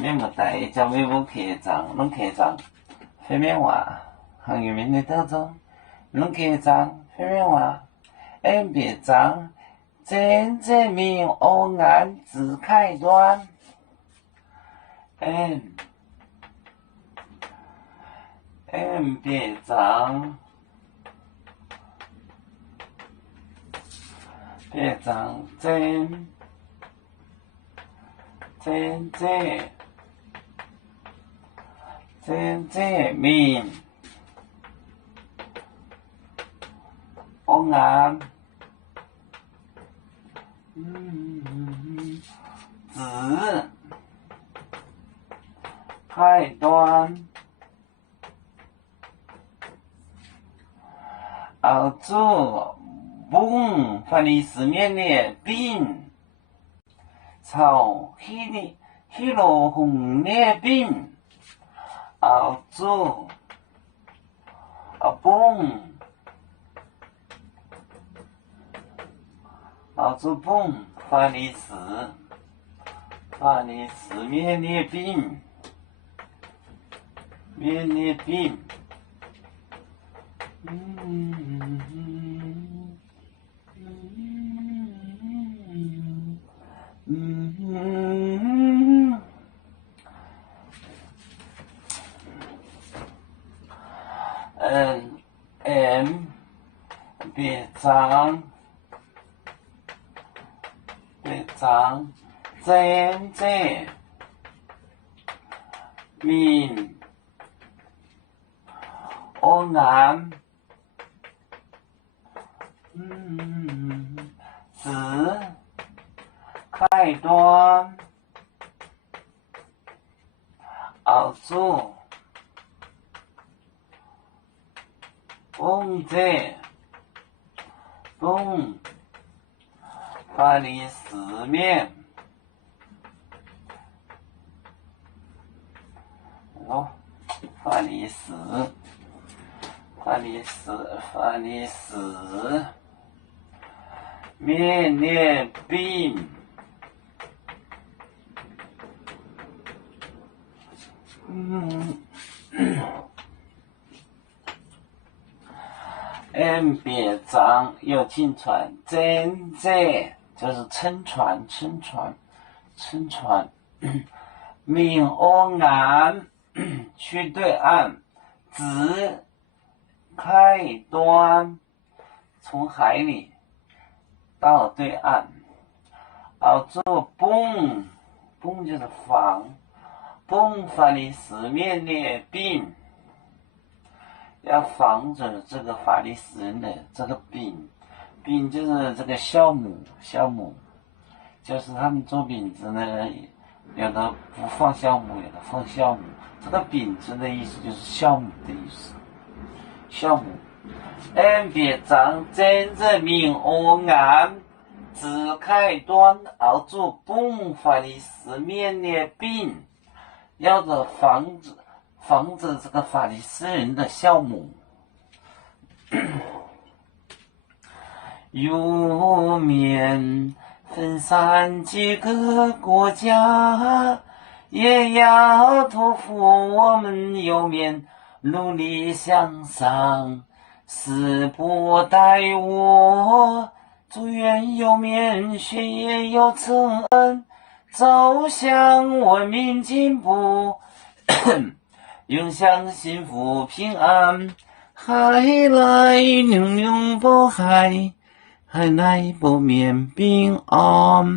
免莫带交给我客长，拢客长非免话，行业面的当中，拢客长非免话，别长，真正明欧安自开端，别长。别长真明欧安自开端熬煮蹦发的四面的饼，炒黑罗红的饼，熬煮蹦发的四面的饼，别长，真正明欧安自开端熬煮蹦发的四面发的四面的饼，别长又进船，真正就是撑船，明欧安去对岸，自开端从海里到了对岸，熬做蹦就是蹦发的四面的饼。要防止这个法利斯人的这个饼就是这个酵母，就是他们做饼子呢，有的不放酵母，有的放酵母。这个饼子的意思就是酵母的意思，别长真正明欧安自开端熬做蹦法利斯面的饼，要的防止这个法利斯人的酵母。有面分散几个国家，也要托付我们有面努力向上，死不待我，祝愿有面学业有成，走向文明进步，永享幸福平安。海来永永不海，海来不免平安。